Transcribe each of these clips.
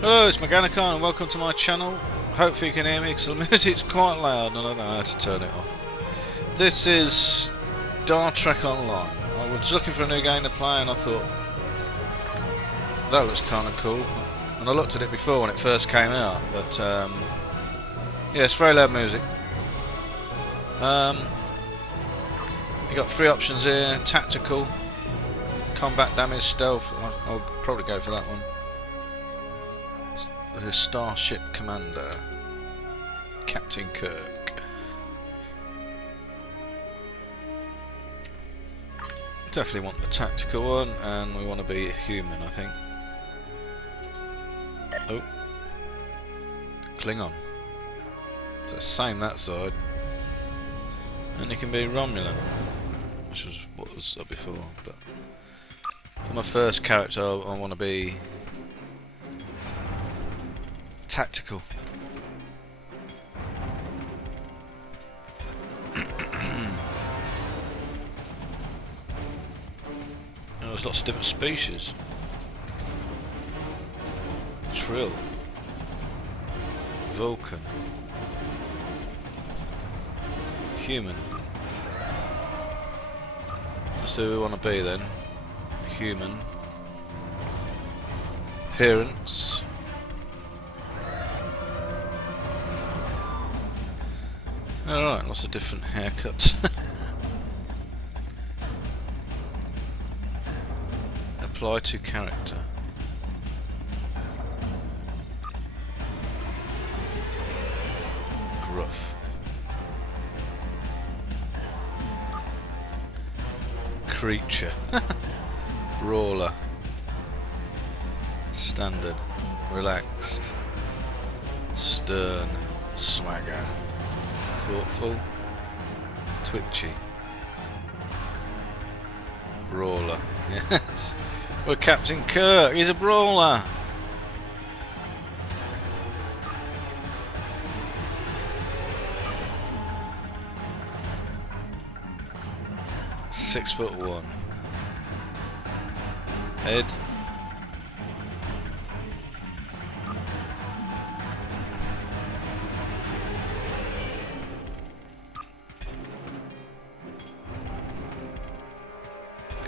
Hello, it's Mechanicon and welcome to my channel. Hopefully you can hear me because the music's quite loud and I don't know how to turn it off. This is Star Trek Online. I was looking for a new game to play and I thought that looks kind of cool. And I looked at it before when it first came out, but yeah, it's very loud music. You got three options here: tactical, combat damage, stealth. I'll probably go for that one. The Starship Commander, Captain Kirk. Definitely want the tactical one, and we want to be human, I think. Oh, Klingon. It's the same that side, and you can be Romulan, which was what was up before. But for my first character, I want to be tactical. There's lots of different species. Trill, Vulcan, human. That's who we want to be then. Human. Appearance. Alright, lots of different haircuts. Apply to character. Gruff. Creature. Brawler. Standard. Relaxed. Stern. Swagger. Thoughtful, twitchy, brawler. Yes, we're Captain Kirk. He's a brawler. (6'1". Head.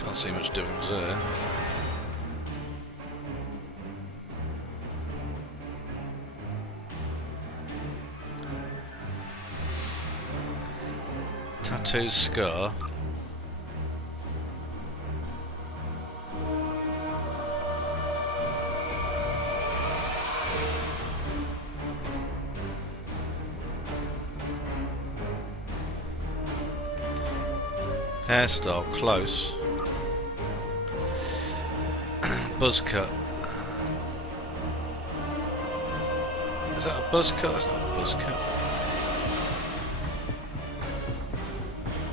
Can't see much difference there. Tattoo scar. Hairstyle close. Buzz cut. Is that a buzz cut? Is that a buzz cut?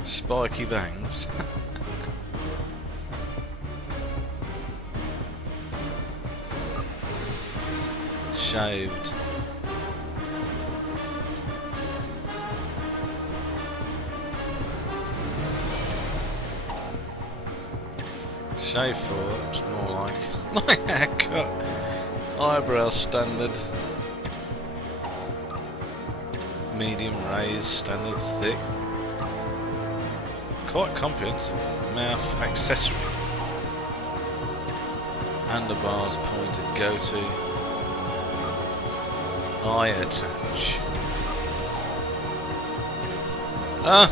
Spiky bangs. Shaved. Shave forward, more like my haircut. Eyebrows standard. Medium raised, standard thick. Quite comprehensive. Mouth accessory. Handlebars pointed go-to. Eye attach. Ah!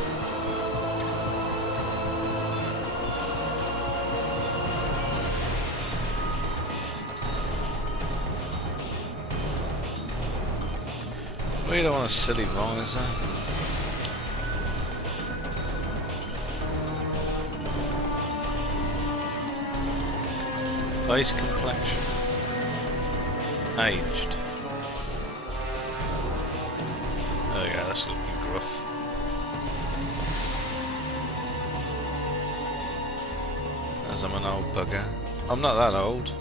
We don't want a silly visor. Base complexion. Aged. There we go, that's looking gruff. As I'm an old bugger. I'm not that old.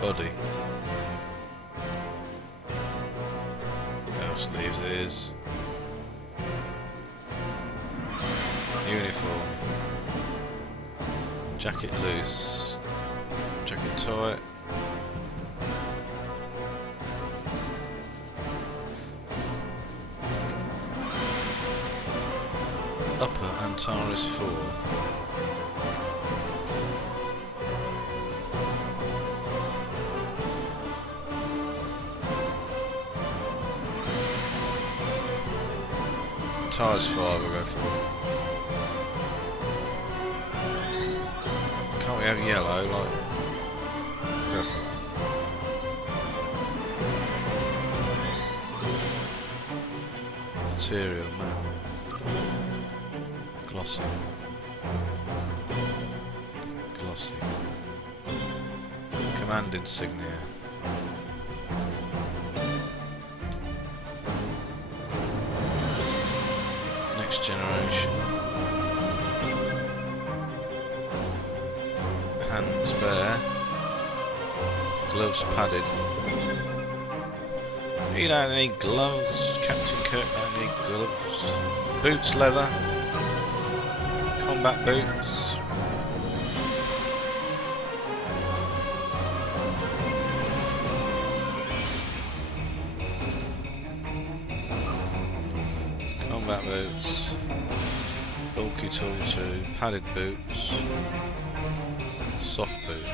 Body. What else these is? Uniform. Jacket loose. Jacket tight. Upper Antares 4. Antares 5 we'll go for. Can't we have yellow like? Go for it. Material map. Glossy. Glossy. Command insignia. Next generation. Hands bare. Gloves padded. You don't need gloves. Captain Kirk don't need gloves. Boots leather. Combat boots. Combat boots. Bulky tool 2. Padded boots. Soft boots.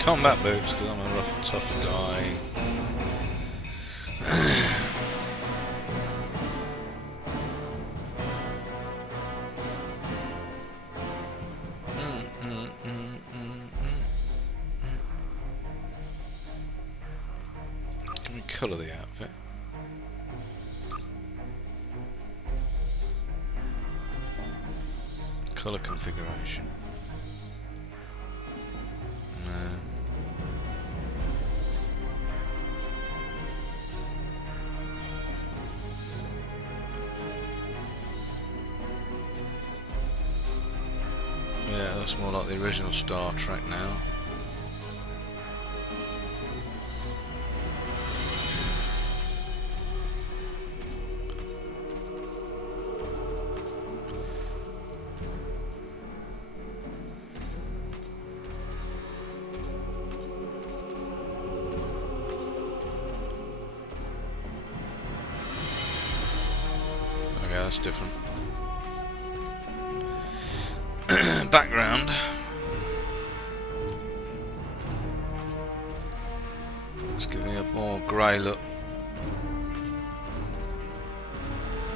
Combat boots, because I'm a rough, tough guy. Can we colour the outfit? Colour configuration. Yeah, it looks more like the original Star Trek now. Okay, that's different. Background. It's giving a more grey look.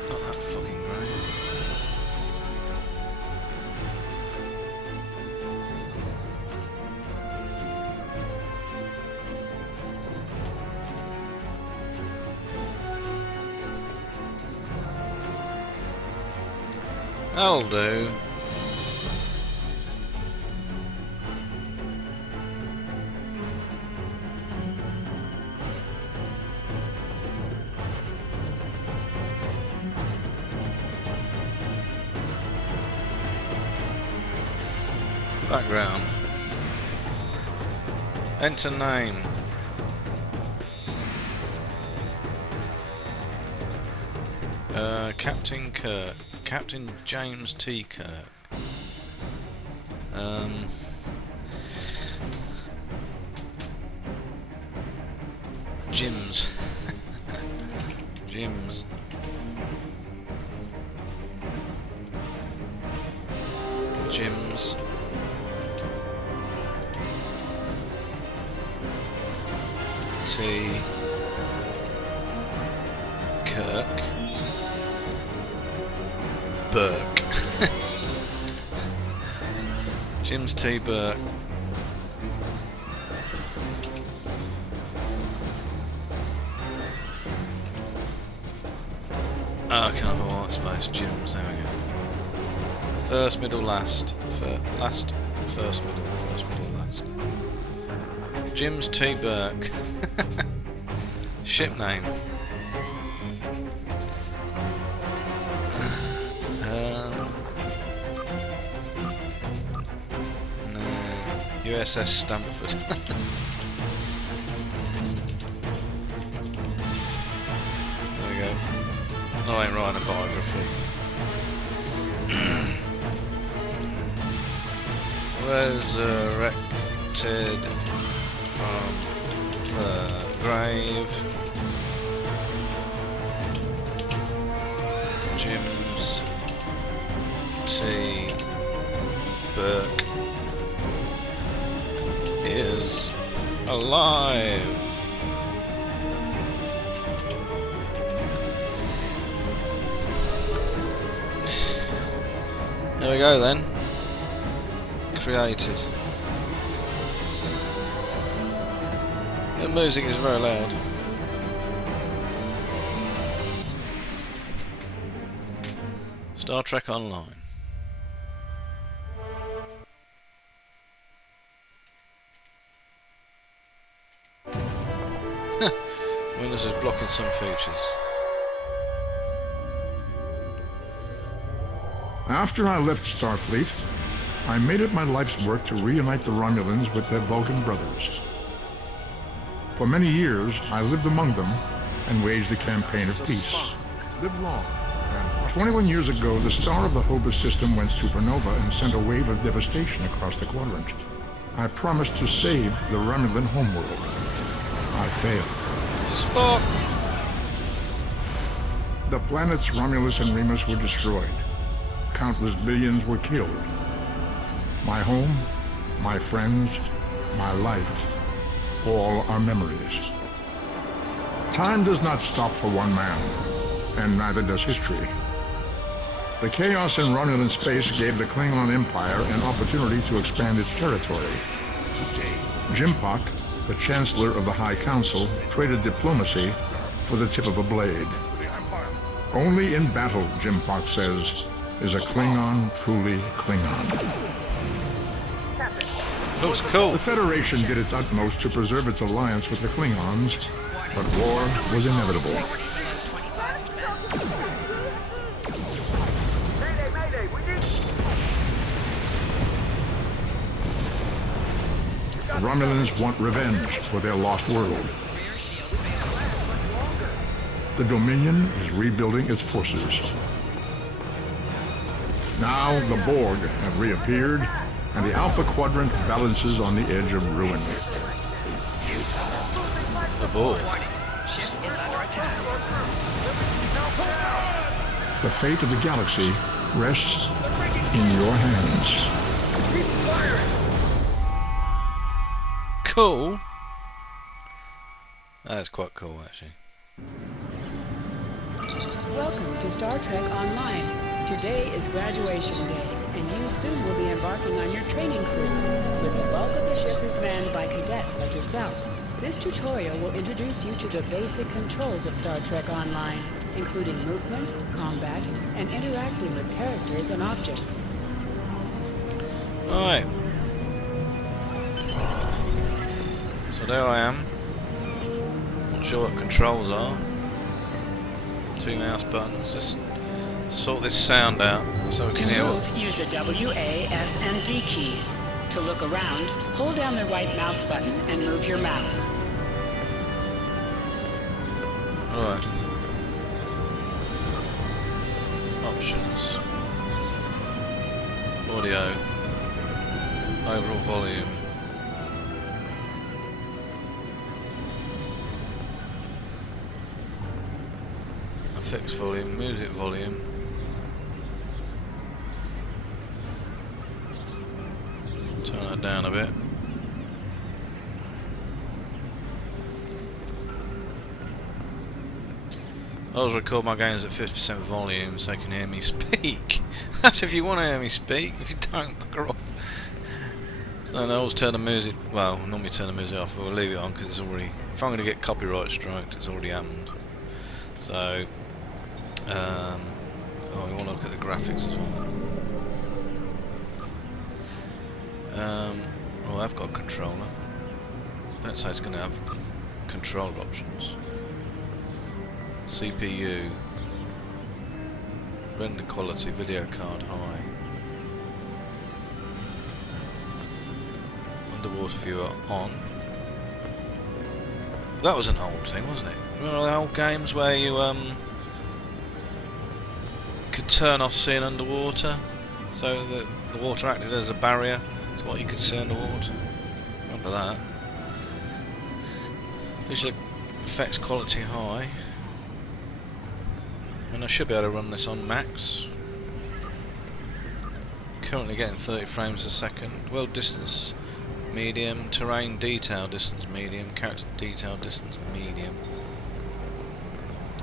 Not that fucking grey. That'll do. Background. Enter name. Captain Kirk. Captain James T. Kirk. Jims. Jims. Jims. T. Kirk. Berk. James T. Berk. Oh, I can't have a white space. Jims, there we go. First, middle, last. Last, first, middle, last. James T. Berk. Ship name. No. USS Stamford. I ain't writing a biography. Resurrected from the grave. James T. Berk is alive. There we go then. Created. The music is very loud. Star Trek Online. Windows is blocking some features. After I left Starfleet, I made it my life's work to reunite the Romulans with their Vulcan brothers. For many years, I lived among them and waged a campaign of peace. Live long. 21 years ago, the star of the Hova system went supernova and sent a wave of devastation across the quadrant. I promised to save the Romulan homeworld. I failed. Spock! The planets Romulus and Remus were destroyed. Countless billions were killed. My home, my friends, my life, all are memories. Time does not stop for one man, and neither does history. The chaos in Romulan space gave the Klingon Empire an opportunity to expand its territory. Today, Jimpak, the Chancellor of the High Council, traded diplomacy for the tip of a blade. Only in battle, Jimpak says, is a Klingon truly Klingon. Looks cool. The Federation did its utmost to preserve its alliance with the Klingons, but war was inevitable. The Romulans want revenge for their lost world. The Dominion is rebuilding its forces. Now the Borg have reappeared, and the Alpha Quadrant balances on the edge of ruin. The Borg. The fate of the galaxy rests in your hands. Cool. That's quite cool, actually. Welcome to Star Trek Online. Today is graduation day, and you soon will be embarking on your training cruise, where the bulk of the ship is manned by cadets like yourself. This tutorial will introduce you to the basic controls of Star Trek Online, including movement, combat, and interacting with characters and objects. Alright. So there I am. Not sure what controls are. 2 mouse buttons. Just sort this sound out so we can hear. To move, use the W, A, S, and D keys. To look around, hold down the right mouse button and move your mouse. Alright. Options. Audio. Overall volume. Effects volume, music volume. Turn that down a bit. I always record my games at 50% volume so you can hear me speak. That's if you want to hear me speak. If you don't, bugger off. So I always turn the music. Well, normally turn the music off. We'll leave it on because it's already. If I'm going to get copyright striked, it's already happened. So, oh, we want to look at the graphics as well. Oh, I've got a controller. Don't say it's going to have control options. CPU, render quality, video card high, underwater viewer on. That was an old thing, wasn't it? Remember the old games where you could turn off seeing underwater, so that the water acted as a barrier to what you could see underwater. Remember that. Visual effects quality high. And I should be able to run this on max. Currently getting 30 frames a second. World distance medium, terrain detail distance medium, character detail distance medium.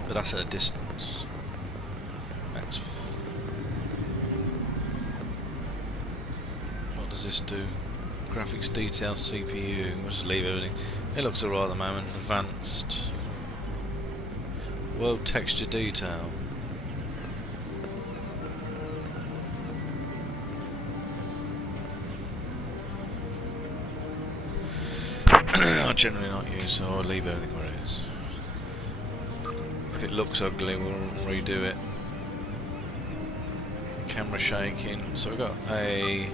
But that's at a distance. Max. What does this do? Graphics detail CPU. We'll just leave everything. It looks alright at the moment. Advanced. World texture detail. I generally not use, so I'll leave everything where it is. If it looks ugly, we'll redo it. Camera shaking. So we've got a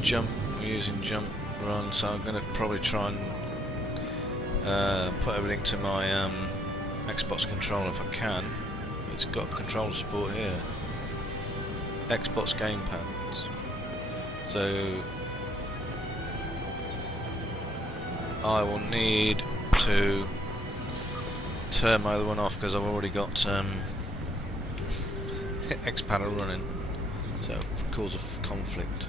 jump. We're using jump run, so I'm going to probably try and put everything to my Xbox controller if I can. It's got controller support here. Xbox gamepads. So I will need to turn my other one off because I've already got X-Padder running, so it cause a conflict.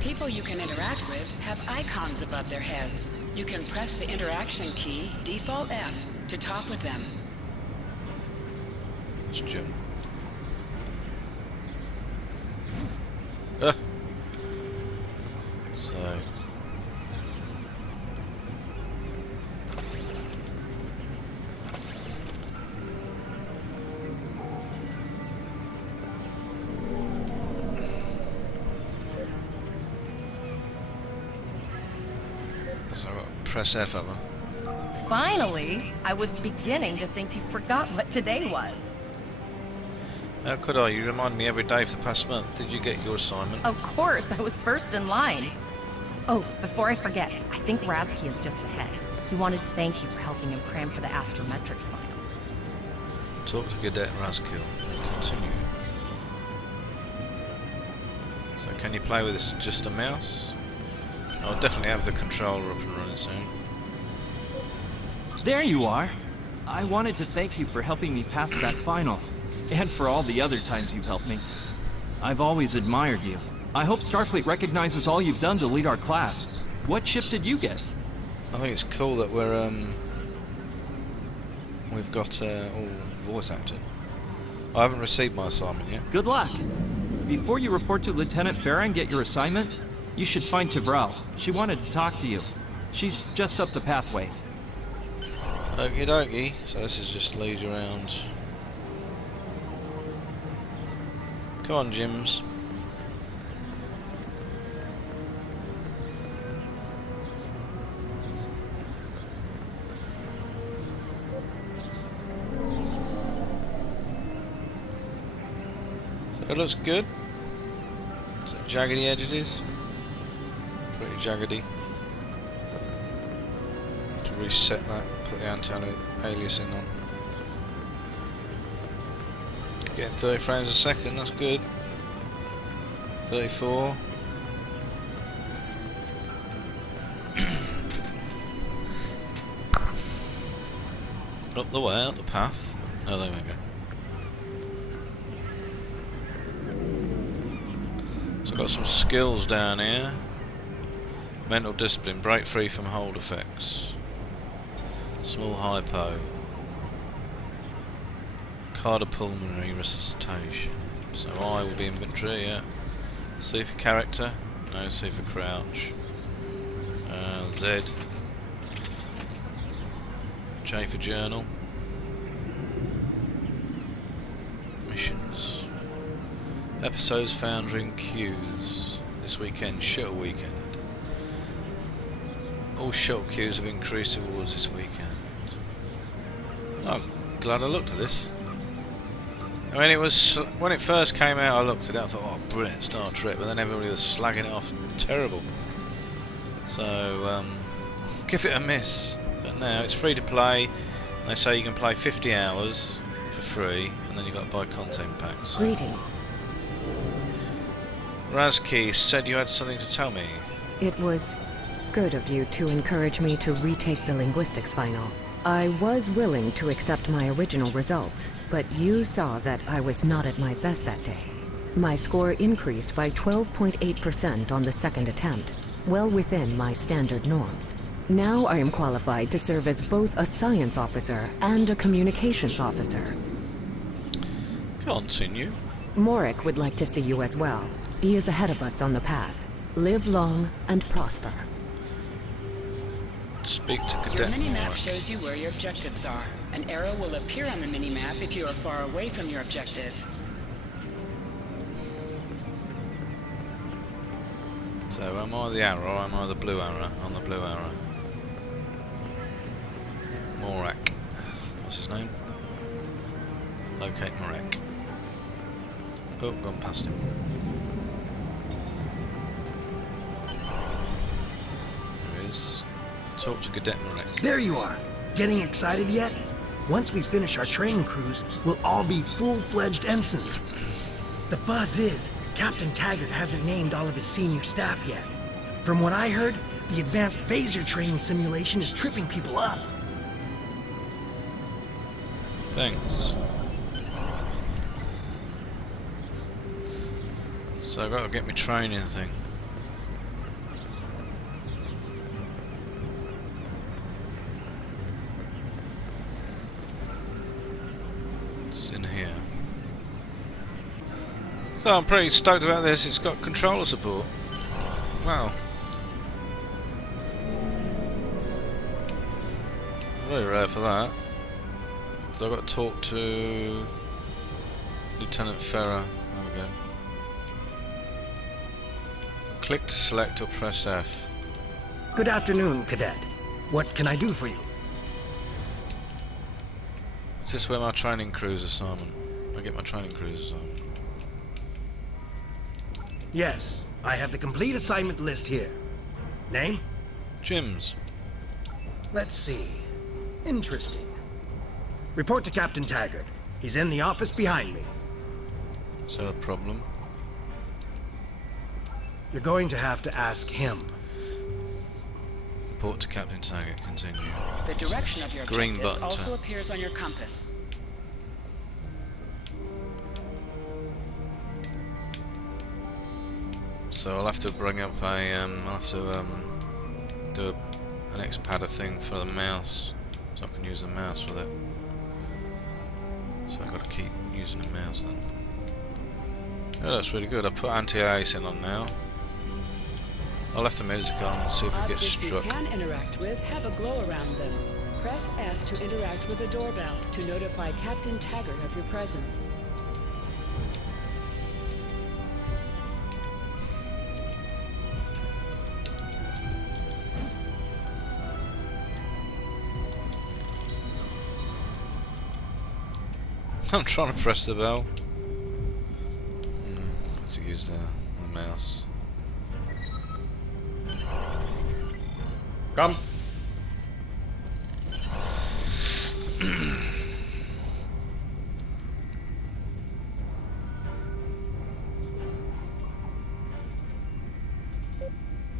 People you can interact with have icons above their heads. You can press the interaction key, default F, to talk with them. Let's jump. So I've got to press F over. Finally! I was beginning to think you forgot what today was. How could I? You remind me every day for the past month. Did you get your assignment? Of course, I was first in line. Oh, before I forget, I think Razki is just ahead. He wanted to thank you for helping him cram for the astrometrics final. Talk to Cadet Razkill. Continue. So can you play with this just a mouse? I'll definitely have the controller up and running soon. There you are. I wanted to thank you for helping me pass that final. And for all the other times you've helped me. I've always admired you. I hope Starfleet recognizes all you've done to lead our class. What ship did you get? I think it's cool that we've got all voice acting. I haven't received my assignment yet. Good luck. Before you report to Lieutenant Farah and get your assignment, you should find Tvrel. She wanted to talk to you. She's just up the pathway. Okie dokie. So this is just lead you around. Come on, Jims. So it looks good. Is it jaggedy edges? Pretty jaggedy. To reset that, put the antenna aliasing on. Getting 30 frames a second, that's good. 34. Up the way, up the path. Oh, there we go. So I've got some skills down here. Mental discipline, break free from hold effects. Small hypo. Cardiopulmonary resuscitation. So I will be inventory, yeah. C for character, no C for crouch. Z. J for journal. Missions. Episodes found in queues. This weekend, shuttle weekend. All shuttle queues have increased towards this weekend. I'm glad I looked at this. I mean, it was when it first came out. I looked at it. I thought, "Oh, brilliant, Star Trek!" But then everybody was slagging it off. Terrible. So give it a miss. But now it's free to play. They say you can play 50 hours for free, and then you've got to buy content packs. Greetings. Razki said you had something to tell me. It was good of you to encourage me to retake the linguistics final. I was willing to accept my original results, but you saw that I was not at my best that day. My score increased by 12.8% on the second attempt, well within my standard norms. Now I am qualified to serve as both a science officer and a communications officer. Continue. Morik would like to see you as well. He is ahead of us on the path. Live long and prosper. Speak to Your Cadet mini-map Morik. shows you where your objectives are. An arrow will appear on the mini-map if you are far away from your objective. So am I the arrow, am I the blue arrow? On the blue arrow. Morak. What's his name? Locate Morak. Oh, gone past him. There he is. Talk to Cadet Morak. There you are. Getting excited yet? Once we finish our training cruise, we'll all be full-fledged ensigns. The buzz is, Captain Taggart hasn't named all of his senior staff yet. From what I heard, the advanced phaser training simulation is tripping people up. Thanks. So I've got to get my training thing. It's in here. So I'm pretty stoked about this. It's got controller support. Wow. Very rare for that. So I've got to talk to Lieutenant Ferrer. There we go. Click to select or press F. Good afternoon, Cadet. What can I do for you? Is this where my training cruise assignment? I get my training cruise assignment. Yes, I have the complete assignment list here. Name? Jim's. Let's see. Interesting. Report to Captain Taggart. He's in the office behind me. Is there a problem? You're going to have to ask him. Report to Captain Taggart. Continue. The direction of your Green objectives button also tap. appears on your compass. So I'll have to bring up a I'll have to do an X-padder thing for the mouse, so I can use the mouse with it. So I've got to keep using the mouse then. Oh, that's really good. I put anti-aliasing on now. I left the music on and see if it gets Objects you struck. can interact with have a glow around them. Press F to interact with a doorbell to notify Captain Taggart of your presence. I'm trying to press the bell. To use the mouse. Come.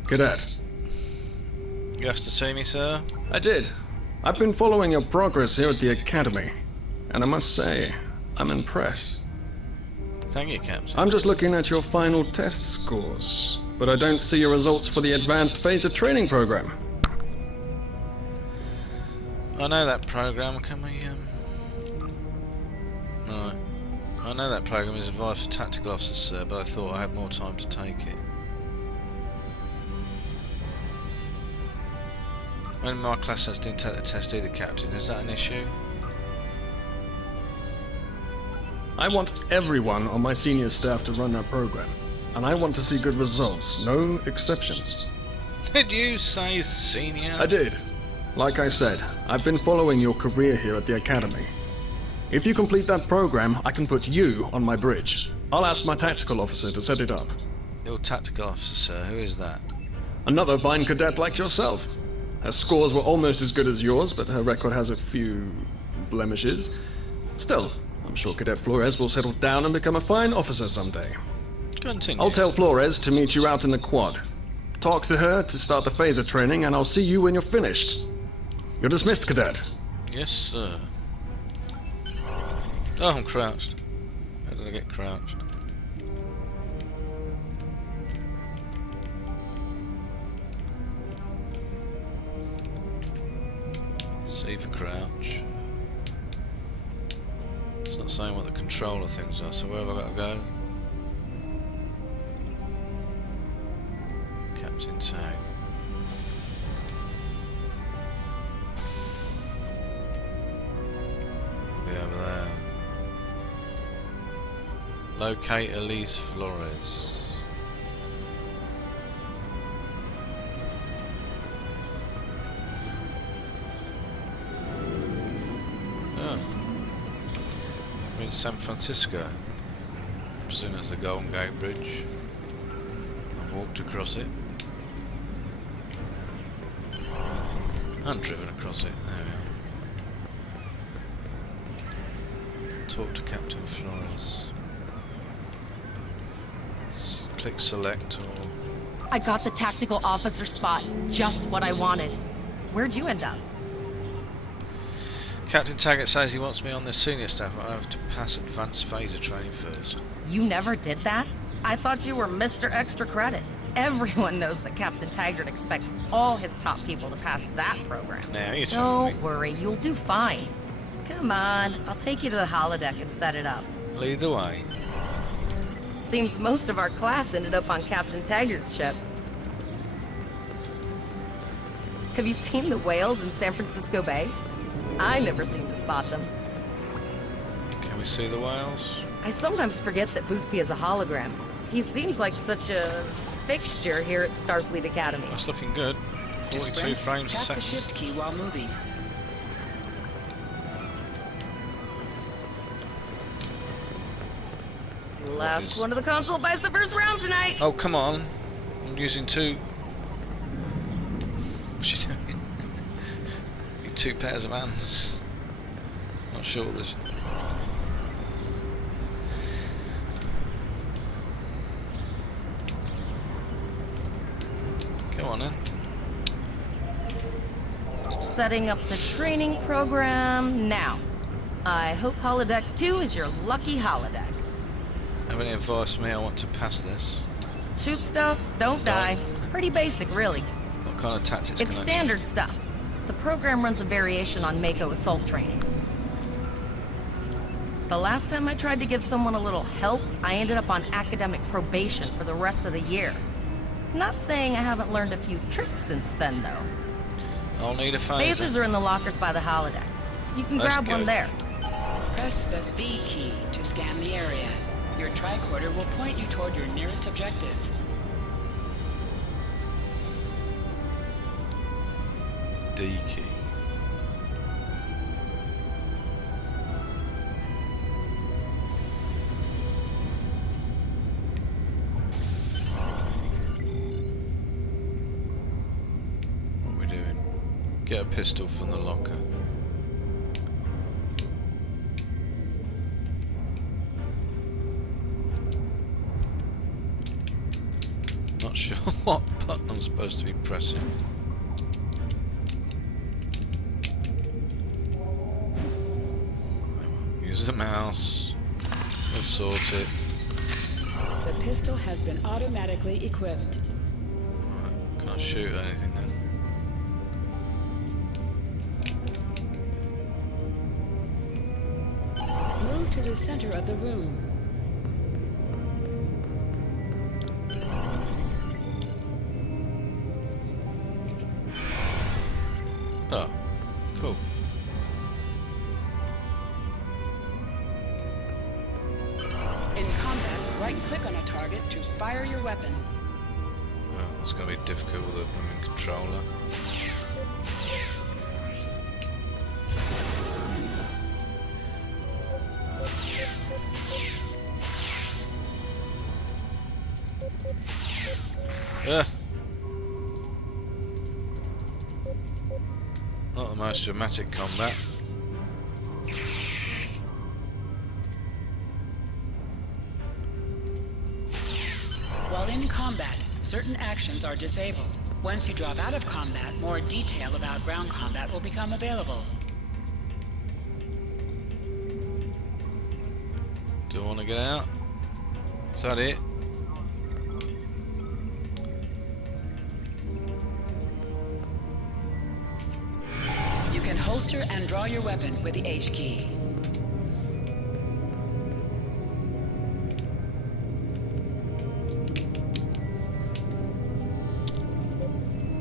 Cadet. You asked to see me, sir? I did. I've been following your progress here at the Academy, and I must say, I'm impressed. Thank you, Captain. I'm just looking at your final test scores, but I don't see your results for the Advanced Phaser Training Program. I know that program. Can we? Right. I know that program is advice for tactical officers, sir, but I thought I had more time to take it. When my classmates didn't take the test either, Captain, is that an issue? I want everyone on my senior staff to run that program, and I want to see good results, no exceptions. Did you say senior? I did. Like I said, I've been following your career here at the Academy. If you complete that program, I can put you on my bridge. I'll ask my tactical officer to set it up. Your tactical officer, sir. Who is that? Another fine cadet like yourself. Her scores were almost as good as yours, but her record has a few blemishes. Still, I'm sure Cadet Flores will settle down and become a fine officer someday. Continue. I'll tell Flores to meet you out in the quad. Talk to her to start the phaser training, and I'll see you when you're finished. You're dismissed, Cadet. Yes, sir. Oh, I'm crouched. How did I get crouched? C for crouch. It's not saying what the controller things are, so where have I got to go? Captain tag. Be over there. Locate Elise Flores. Oh. I'm in San Francisco. I presume that's the Golden Gate Bridge. I've walked across it. And driven across it. There we are. Talk to Captain Flores. Click select or... I got the tactical officer spot. Just what I wanted. Where'd you end up? Captain Taggart says he wants me on the senior staff, but I have to pass advanced phaser training first. You never did that? I thought you were Mr. Extra Credit. Everyone knows that Captain Taggart expects all his top people to pass that program. Now you're telling me. Don't worry, you'll do fine. Come on, I'll take you to the holodeck and set it up. Lead the way. Seems most of our class ended up on Captain Taggart's ship. Have you seen the whales in San Francisco Bay? I never seem to spot them. Can we see the whales? I sometimes forget that Boothby is a hologram. He seems like such a fixture here at Starfleet Academy. That's looking good. To 42 sprint, frames a tap the second. shift key while moving. Last one of the console buys the first round tonight. Oh, come on. I'm using two... What's she doing? Need two pairs of hands. Not sure what this... Come on then. Setting up the training program now. I hope Holodeck 2 is your lucky holodeck. Have any advice for me? I want to pass this. Shoot stuff, don't die. Pretty basic, really. What kind of tactics It's can I standard stuff. The program runs a variation on Mako assault training. The last time I tried to give someone a little help, I ended up on academic probation for the rest of the year. Not saying I haven't learned a few tricks since then, though. I'll need a phaser. Phasers are in the lockers by the holodecks. You can That's grab one good. there. Press the V key to scan the area. Your tricorder will point you toward your nearest objective. D key. What are we doing? Get a pistol from the locker. Not sure what button I'm supposed to be pressing. Use the mouse. We'll sort it. The pistol has been automatically equipped. Right, can't shoot anything then. Move to the center of the room. Oh, cool. In combat, right-click on a target to fire your weapon. Well, it's going to be difficult with a blooming controller. the most dramatic combat. While in combat, certain actions are disabled. Once you drop out of combat, more detail about ground combat will become available. Do I want to get out? Is that it? You can holster and draw your weapon with the H key.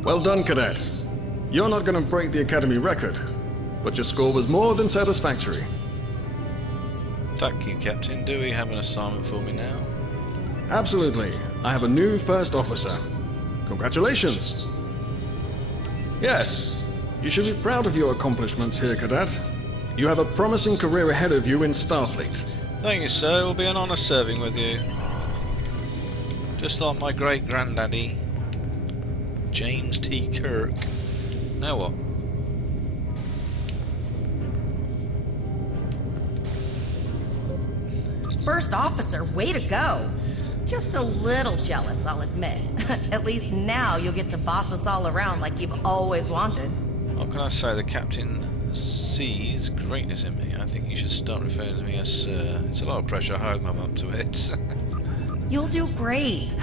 Well done, Cadet. You're not going to break the Academy record, but your score was more than satisfactory. Thank you, Captain. Do we have an assignment for me now? Absolutely. I have a new first officer. Congratulations. Yes, you should be proud of your accomplishments here, Cadet. You have a promising career ahead of you in Starfleet. Thank you, sir. It will be an honour serving with you. Just like my great-granddaddy, James T. Kirk. Now what? First officer, way to go! Just a little jealous, I'll admit. At least now you'll get to boss us all around like you've always wanted. What can I say? The captain sees greatness in me. I think you should start referring to me as sir. It's a lot of pressure. I hope I'm up to it. You'll do great.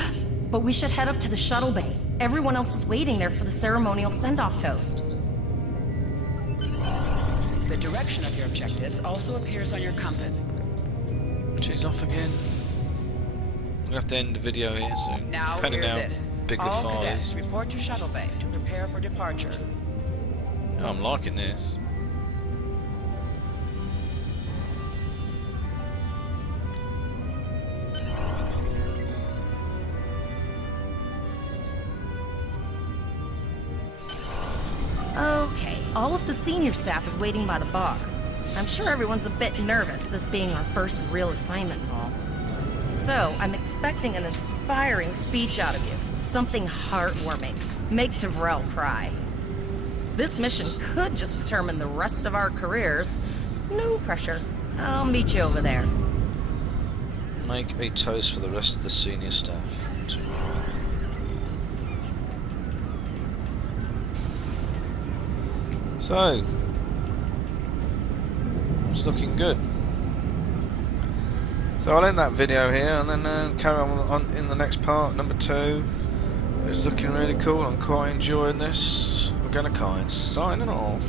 But we should head up to the shuttle bay. Everyone else is waiting there for the ceremonial send-off toast. The direction of your objectives also appears on your compass. She's off again. We'll have to end the video here soon. Now Depending hear how this. big the All file cadets is. report to shuttle bay to prepare for departure. Oh, I'm liking this. Okay, all of the senior staff is waiting by the bar. I'm sure everyone's a bit nervous, this being our first real assignment and all. So, I'm expecting an inspiring speech out of you. Something heartwarming. Make Tavrel cry. This mission could just determine the rest of our careers. No pressure. I'll meet you over there. Make a toast for the rest of the senior staff. So, it's looking good. So I'll end that video here and then carry on in the next part, number 2. It's looking really cool. I'm quite enjoying this. We're going to kind signing off.